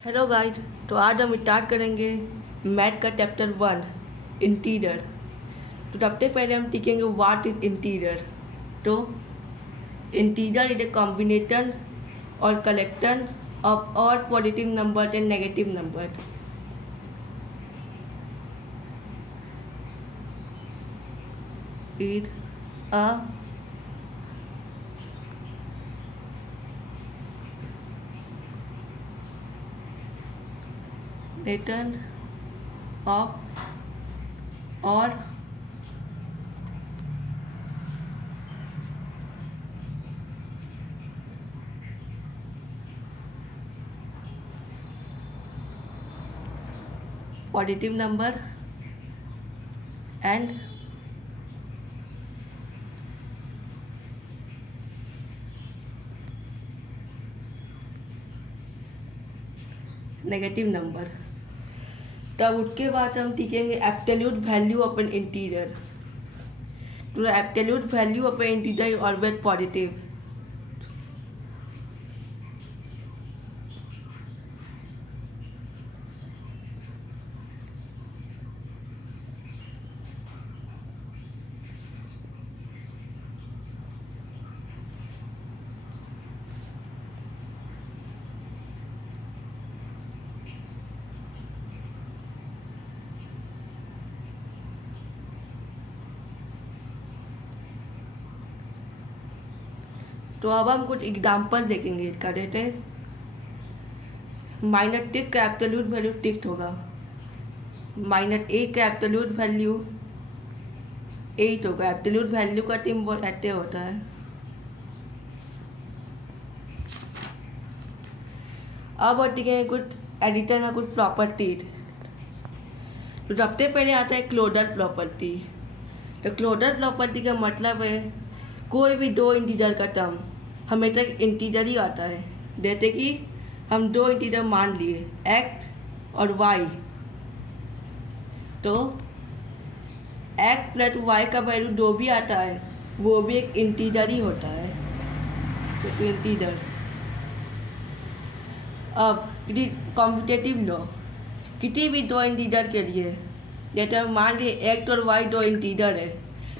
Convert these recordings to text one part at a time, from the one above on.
Hello guide. तो आज हम स्टार्ट करेंगे मैथ का चैप्टर 1 इंटीरियर। तो सबसे पहले हम सीखेंगे व्हाट इज इंटीरियर। तो इंटीरियर इज ए कॉम्बिनेशन और collection of all positive number and negative number. Is a pattern of or positive number and negative number. तब उसके बाद हम सीखेंगे absolute value of an interior. तो absolute value of an interior always positive. तो अब हम कुछ एग्जाम्पल देखेंगे इसका। देते माइनस टिक का एब्सोल्यूट वैल्यू टिक होगा, माइनस 8 का एब्सोल्यूट वैल्यू 8 होगा। एब्सोल्यूट वैल्यू का सिंबल ऐसे होता है। अब और देखेंगे कुछ एडिटर का कुछ प्रॉपर्टीज। तो सबसे पहले आता है क्लोजर प्रॉपर्टी। तो क्लोजर प्रॉपर्टी का मतलब है कोई भी दो इंटीजर का टर्म हमेशा इंटीजर ही आता है। जैसे कि हम दो इंटीजर मान लिए x और y, तो x प्लस y का वैल्यू जो भी आता है वो भी एक इंटीजर ही होता है। तो इंटीजर। अब कॉम्पिटेटिव लॉ किसी भी दो इंटीजर के लिए, जैसे हम मान लिए x और y दो इंटीजर है,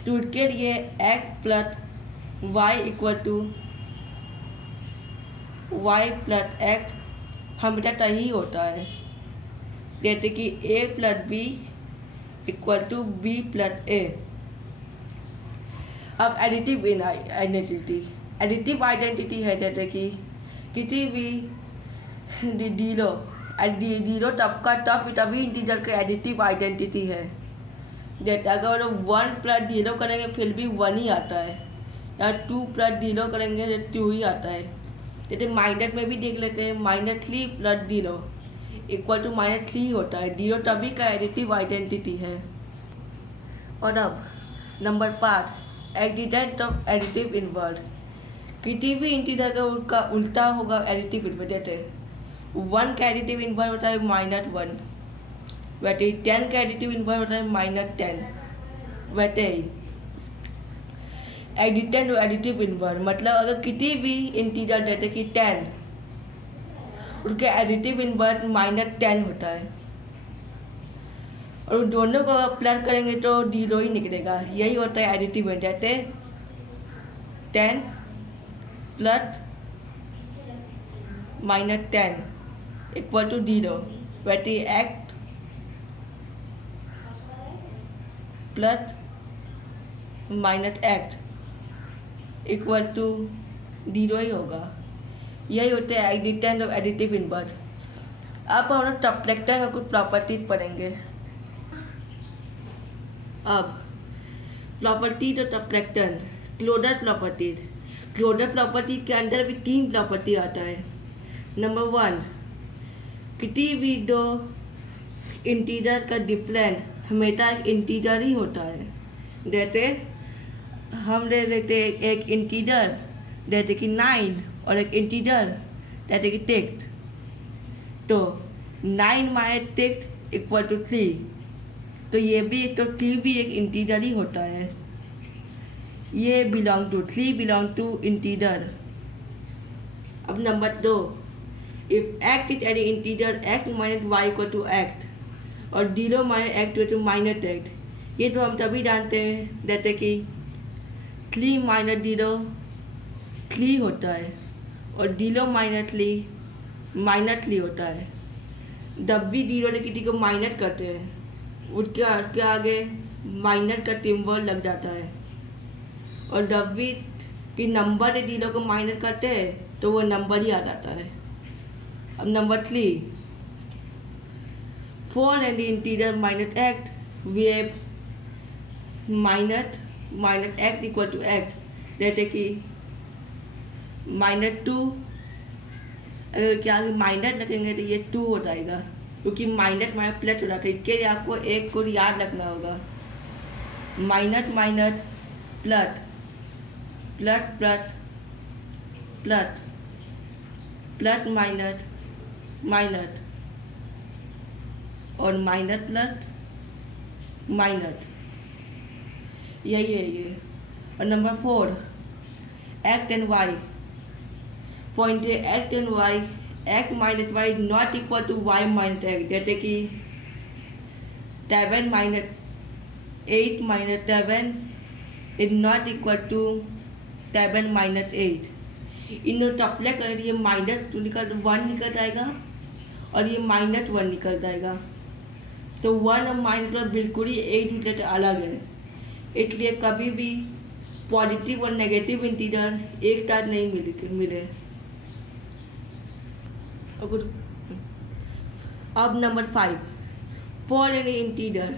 तो उसके लिए x plus y equal to Y plus X हमेशा सही होता है। जैसे कि a plus B equal to B plus A. अब एडिटिव आइडेंटिटी। एडिटिव आइडेंटिटी है जैसे कि किसी भी जीरो तब का तब तभी इंटीजर का एडिटिव आइडेंटिटी है। जैसे अगर वो 1 प्लस 0 करेंगे फिर भी 1 ही आता है, या 2 प्लस 0 करेंगे तो 2 ही आता है। जैसे माइनस में भी देख लेते हैं, -3 प्लस 0 इक्वल टू -3 होता है। 0 तभी का एडिटिव आइडेंटिटी है। और अब number 5 accident of additive inverse. किसी भी इंटीजर का उल्टा होगा एडिटिव इनवर्स। जैसे 1 का एडिटिव इनवर्स होता है -1, वैसे 10 का एडिटिव इनवर्स होता है -10। वैसे ही एडिटेंट और एडिटिव इनवर्स मतलब अगर किसी भी इंटीजर जैसे कि 10, उसके एडिटिव इनवर्स -10 होता है, और दोनों को अगर प्लस करेंगे तो 0 ही निकलेगा। यही होता है एडिटिव इनवर्स। जैसे 10 प्लस -10 इक्वल टू 0, वैसे x plus -x equal to 0 ही होगा। यही होते हैं एडिटेंट और एडिटिव इनवर्स। अब हम लोग सब्ट्रैक्टर का कुछ प्रॉपर्टीज पढ़ेंगे। अब प्रॉपर्टीज और subtractor. Closure properties. Closure properties के अंदर भी 3 प्रॉपर्टी आता है। नंबर 1, किसी भी दो इंटीजर का डिफरेंस हमेशा एक इंटीजर ही होता है। जैसे हम ले लेते एक इंटीजर जैसे कि 9 और एक इंटीजर जैसे कि 6, तो 9 माइनस 6 इक्वल टू 3, तो ये भी तो 3 भी एक इंटीजर ही होता है। ये belong to 3 belong to integer. अब number 2, if x is any integer x minus Y equal to x और zero minus x equal to minus x. ये तो हम तभी जानते हैं जैसे कि 3 माइनस 0 3 होता है और 0 माइनस 3 माइनस 3 होता है। जब भी 0 ने किसी को माइनस करते हैं उसके आगे माइनस का सिंबल लग जाता है और जब भी कि नंबर 0 को माइनस करते हैं तो वो नंबर ही आ जाता है। अब number 3, for any integer minus act we have minus act equal to act, जैसे कि -2 अगर क्या माइनस रखेंगे तो ये 2 हो जाएगा क्योंकि माइनस माइनस प्लस हो जाता है। इसके लिए आपको एक को याद रखना होगा, minus minus plus plus plus plus plus minus minus और माइनस प्लस माइनस, यही है ये। और number 4, x and y, for x and y x minus y not equal to y minus x, जैसे कि 7 minus 8 minus 7 is not equal to 7 minus 8। इन टफले कर ये माइनस 1 निकल जाएगा और ये -1 निकल जाएगा। तो 1 और -1 बिल्कुल ही एक दूसरे से अलग है, इसलिए कभी भी पॉजिटिव और नेगेटिव इंटीजर एक साथ नहीं मिले। अब number 5, for any integer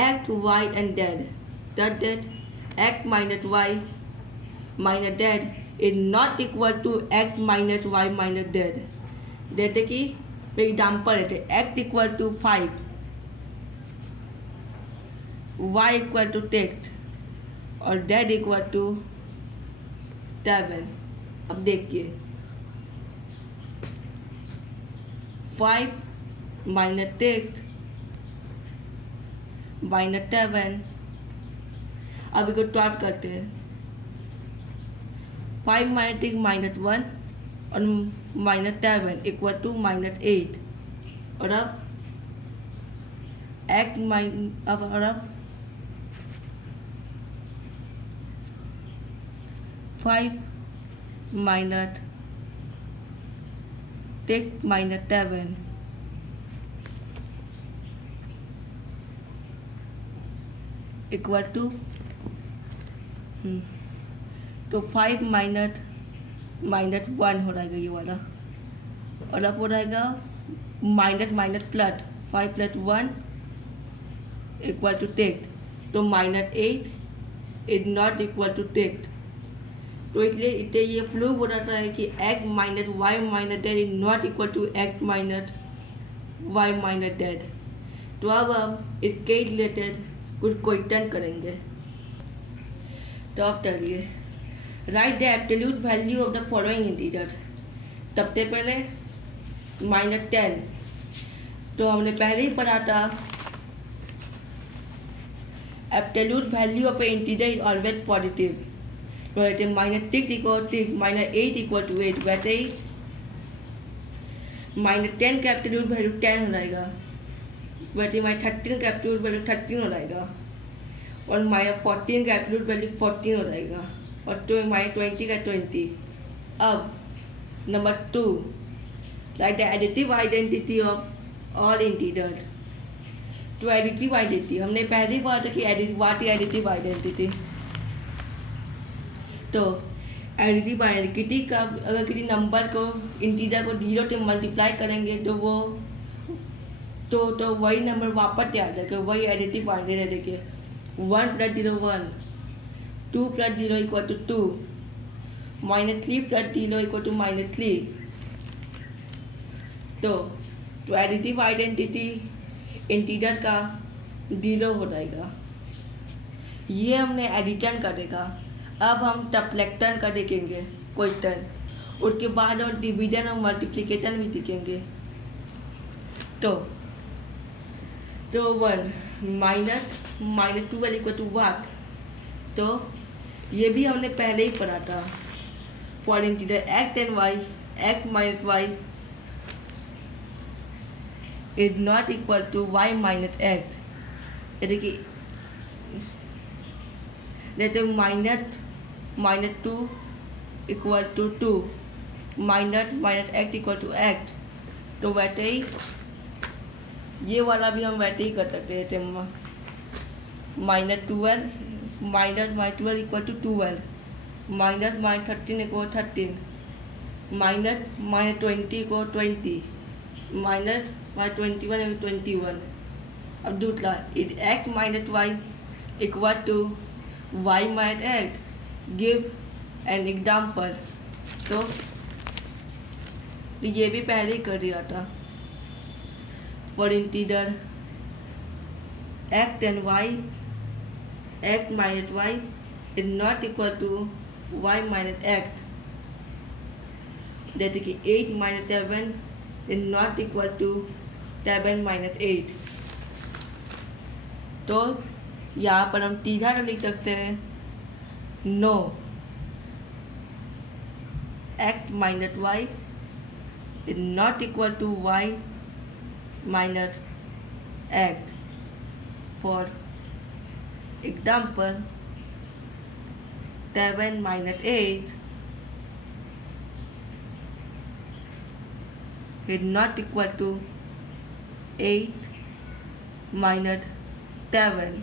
x y and z that x minus y minus z is not equal to x minus y minus z. जैसे कि एग्जाम्पल है, x equal to 5 y equal to 10 और z equal to 7। अब देखिए 5 minus 10 minus 7, अब इसको taught करते हैं। 5 माइनस 10 माइनस 1 और माइनस 7 इक्वल टू माइनस 8 और अब एक्ट अब 5 माइनस 10 माइनस 7 इक्वल टू तो 5 माइनस 1 हो जाएगा ये वाला और अब हो जाएगा minus minus plus 5 plus 1 equal to 10, तो -8 इज नॉट इक्वल टू 10। तो इसलिए इसे ये प्रूव हो जाता है कि x minus y minus z is not equal to x minus y minus z. तो अब हम इसके रिलेटेड कुछ क्वेश्चन करेंगे। तो अब चलिए, right the absolute value of the following integer. सबसे पहले -10, तो हमने पहले ही पढ़ा था absolute value of a integer is always positive. तो कहते हैं -6 इक्वल 6 -8 इक्वल टू 8, वैसे ही -10 का एब्सोल्यूट वैल्यू 10 हो जाएगा, वैसे -13 का एब्सोल्यूट वैल्यू 13 हो जाएगा और -14 का एब्सोल्यूट वैल्यू 14 हो जाएगा और तो -20 का 20। अब number 2, right the additive identity of all integers. तो एडिटिव आइडेंटिटी हमने पहले ही पढ़ा था कि व्हाट इज एडिटिव आइडेंटिटी। तो एडिटिव आइडेंटिटी का अगर किसी नंबर को इंटीजर को 0 से मल्टीप्लाई करेंगे तो वो तो वही नंबर वापस आ जाएगा, वही एडिटिव आइडेंटिटी। देखिए 1 + 0 1, 2 + 0 इक्वल टू 2, -3 + 0 इक्वल टू -3। तो एडिटिव आइडेंटिटी इंटीजर का 0 हो जाएगा। ये हमने एडिशन का देखा। अब हम सब्ट्रैक्शन का देखेंगे क्वेश्चन, उसके बाद हम डिवीजन और मल्टीप्लिकेशन भी देखेंगे। तो 1 -12 इक्वल टू व्हाट, तो ये भी हमने पहले ही पढ़ा था। For integer x and y x minus y is not equal to y minus x, यानी कि लेते minus two equal to two, minus x equal to x. तो वैसे ही ये वाला भी हम वैसे ही कर सकते हैं, जैसे -12 minus equal to 12, -13 equal 13, -20 equal 20, -21 equal 21। अब दूसरा x minus Y equal to y minus x, give an example. तो ये भी पहले ही कर दिया था। For integer x and y, x minus y is not equal to y minus x, जैसे कि 8 minus 7 is not equal to 7 minus 8। तो यहाँ पर हम सीधा लिख सकते हैं no x minus y is not equal to y minus x. For example 7 minus 8 is not equal to 8 minus 7।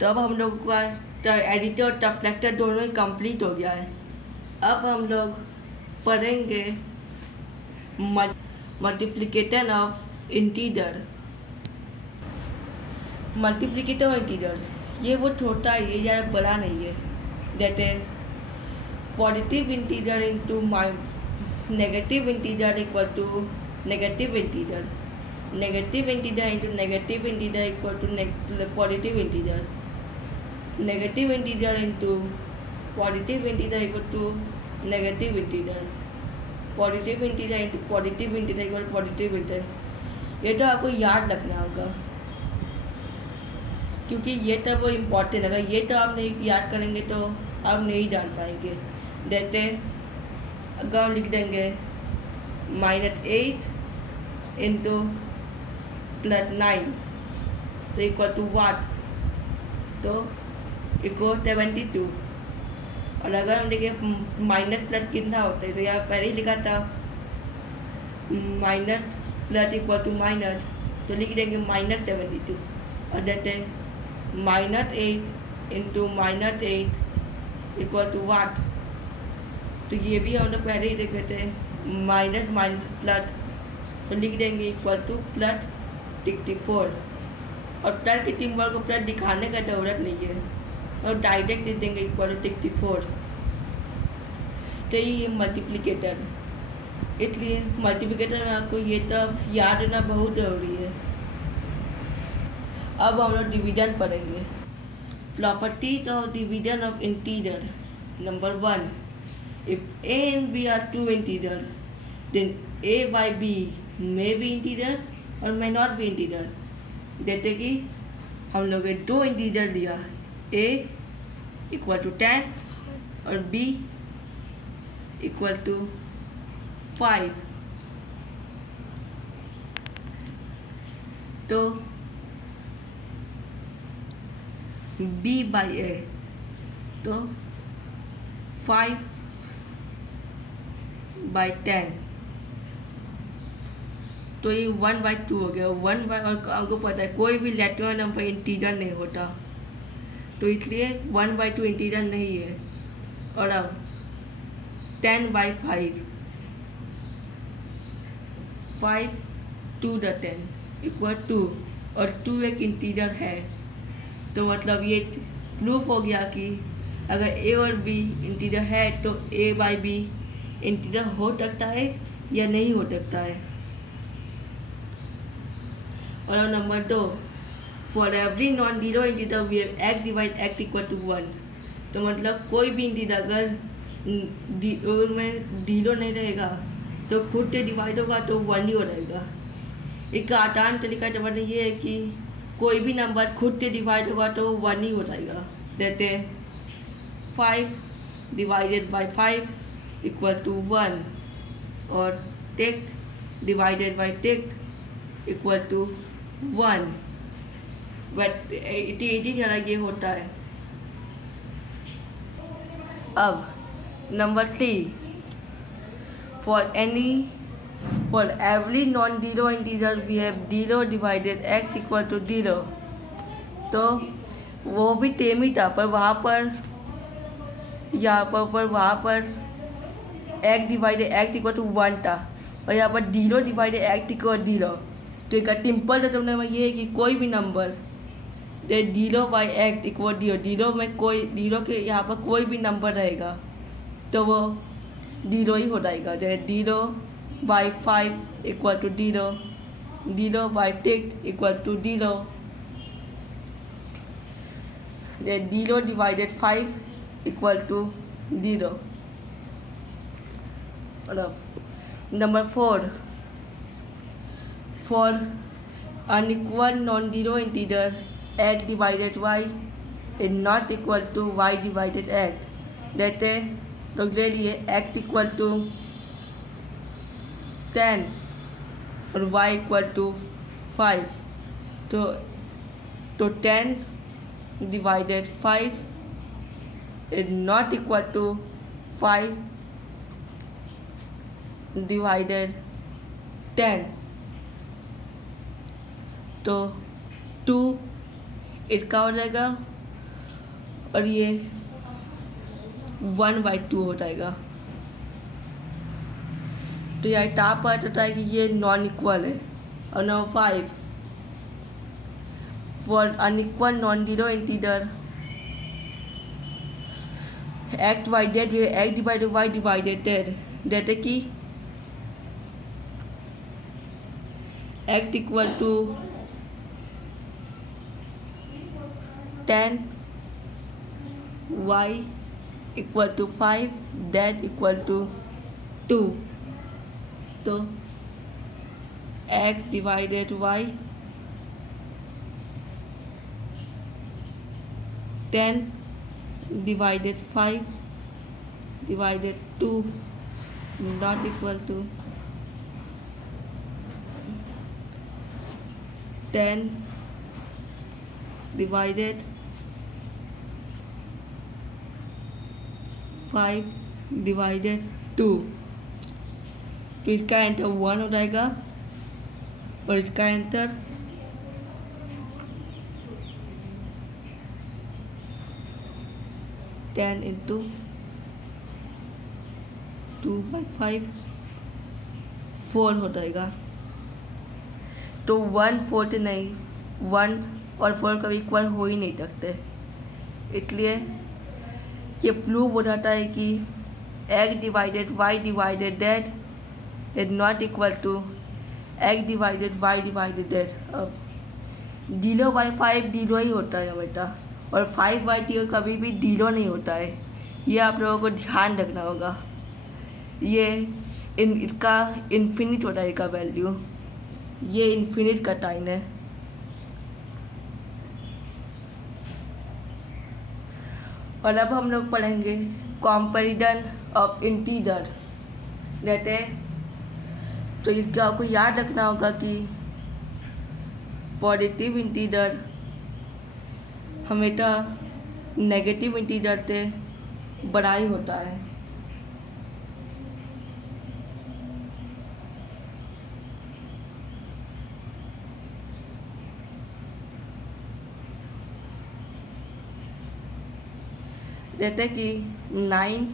तो अब हम लोग का एडिटर और सब्ट्रैक्टर दोनों ही कंप्लीट हो गया है। अब हम लोग पढ़ेंगे multiplication of integer. Multiplication of integer ये वो छोटा है, ये ज़्यादा बड़ा नहीं है। That is positive integer into negative integer equal to negative integer, negative integer into negative integer equal to positive integer, negative integer into positive integer equal to negative integer, positive integer into positive integer equal to positive integer. ये तो आपको याद रखना होगा, क्योंकि ये तो वो इम्पोर्टेंट है। अगर ये तो आप नहीं याद करेंगे तो आप नहीं जान पाएंगे। जैसे अगर हम लिख देंगे -8 इंटू +9 तो इक्वल टू वाट, तो इक्वल 72। और अगर हम लिखे माइनस प्लस कितना होता है, तो यहाँ पहले ही लिखा था minus plus equal to minus, तो लिख देंगे -72। और जैसे -8 इंटू -8 इक्वल टू वाट, तो ये भी हम लोग पहले ही लिखे थे माइनस प्लस, तो लिख देंगे इक्वल टू +64। और प्लस के सिंबल को प्लस दिखाने का ज़रूरत नहीं है, और डायरेक्ट लिख देंगे इक्वल टू 64। तो ये मल्टीप्लिकेटर, इसलिए मल्टीप्लिकेटर में आपको ये सब याद रहना बहुत ज़रूरी है। अब हम लोग डिवीजन पढ़ेंगे। Properties of division of integer. Number 1, if a and b are two integers, then a by b may be integer और may not be integer। जैसे कि हम लोग ने दो इंटीजर लिया, a इक्वल टू 10 और b इक्वल टू 5। तो b बाई a, तो 5 बाई 10, तो ये 1/2 हो गया। 1 बाई, और आपको पता है कोई भी रैशनल नंबर इंटीजर नहीं होता, तो इसलिए 1/2 इंटीजर नहीं है। और अब 10/5, 5 टू द 10 इक्वल 2, और 2 एक इंटीजर है। तो मतलब ये प्रूफ हो गया कि अगर a और b इंटीजर है तो a बाई b इंटीजर हो सकता है या नहीं हो सकता है। और number 2, for every non zero integer we have x divide x equal to 1। तो मतलब कोई भी इंटीजर अगर में जीरो नहीं रहेगा तो खुद से डिवाइड होगा तो 1 ही हो रहेगा। इसका आसान तरीका तो मतलब ये है कि कोई भी नंबर खुद से डिवाइड होगा तो 1 ही हो जाएगा। जैसे 5 डिवाइडेड बाई 5 इक्वल टू 1, और 6 divided by 6 equal to 1, but इसी तरह ये होता है। अब number 3, for every non-zero integer we have 0 divided x equal to 0। तो वो भी सेम ही था, पर वहाँ पर वहाँ पर x divided x equal to 1 था, और यहाँ पर 0 डिवाइडेड x इक्वल 0। तो एक सिंपल डिटरमिनेंट में ये है कि कोई भी नंबर 0 बाई x इक्वल 0, 0 में कोई 0 के यहाँ पर कोई भी नंबर रहेगा तो वो 0 ही हो जाएगा। जैसे 0 by 5 equal to 0, 0 by 6 equal to 0, 0 divided 5 equal to 0। Number 4, for unequal non zero integer x divided y is not equal to y divided x। जैसे तो ले लिए x इक्वल टू 10 और y इक्वल टू 5, तो 10 divided 5 is not equal to 5 divided 10, तो 2 इसका हो जाएगा और ये 1/2 हो जाएगा। तो यार टाप आ जाता है कि ये नॉन इक्वल है। और number 5, for unequal non zero integer x divided x divided y divided, जैसे कि x equal to 10, y equal to 5, z equal to 2। तो x divided y 10 divided 5 divided 2 not equal to 10 divided 5 divided 2। तो इसका answer 1 हो जाएगा और इसका answer 10 into 2/5 4 हो जाएगा। तो 1 4 से नहीं, 1 और 4 कभी इक्वल हो ही नहीं सकते, इसलिए ये प्रूव हो जाता है कि x divided y divided z is not equal to x divided y divided z। अब 0/5 0 ही होता है बेटा, और 5/0 कभी भी 0 नहीं होता है, ये आप लोगों को ध्यान रखना होगा। ये इसका इन्फिनिट होता है, इसका वैल्यू ये इन्फिनिट का टाइम है। और अब हम लोग पढ़ेंगे कंपैरिजन ऑफ इंटीजर। जैसे तो इसका आपको याद रखना होगा कि पॉजिटिव इंटीजर हमेशा नेगेटिव इंटीजर से बड़ा ही होता है। जैसे कि 9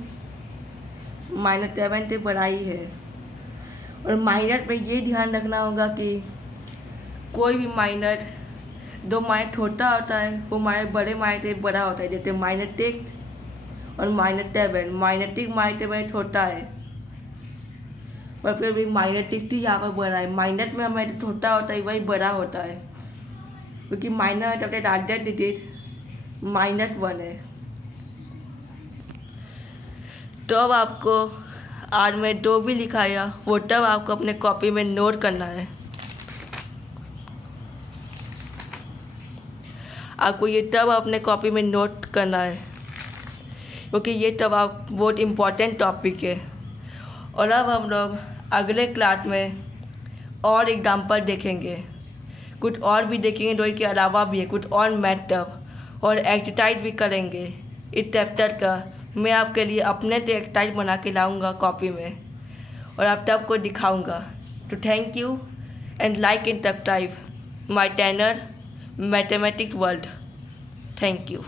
- 7 से बड़ा ही है। और माइनर पे ये ध्यान रखना होगा कि कोई भी माइनर दो माइनर छोटा होता है वो माइनर बड़े माइनर से बड़ा होता है। जैसे -6 और -7, -6 -7 छोटा है और फिर भी -6 ही यहाँ पर बड़ा है। माइनर में हमारे छोटा होता है वही बड़ा होता है, क्योंकि माइनर में सबसे लार्जेस्ट डिजिट -1 है। तो अब आपको आज मैं जो भी लिखाया वो तब आपको अपने कॉपी में नोट करना है। आपको ये तब अपने कॉपी में नोट करना है, क्योंकि ये तब आप बहुत इम्पोर्टेंट टॉपिक है। और अब हम लोग अगले क्लास में और एग्जाम्पल देखेंगे, कुछ और भी देखेंगे, ड्राइंग के अलावा भी है कुछ और मैथड और एक्सरसाइज भी करेंगे। इस चैप्टर का मैं आपके लिए अपने से एक्सरसाइज बना के लाऊंगा कॉपी में और आप सबको दिखाऊंगा। तो thank you and like and subscribe my channel mathematics world. Thank you.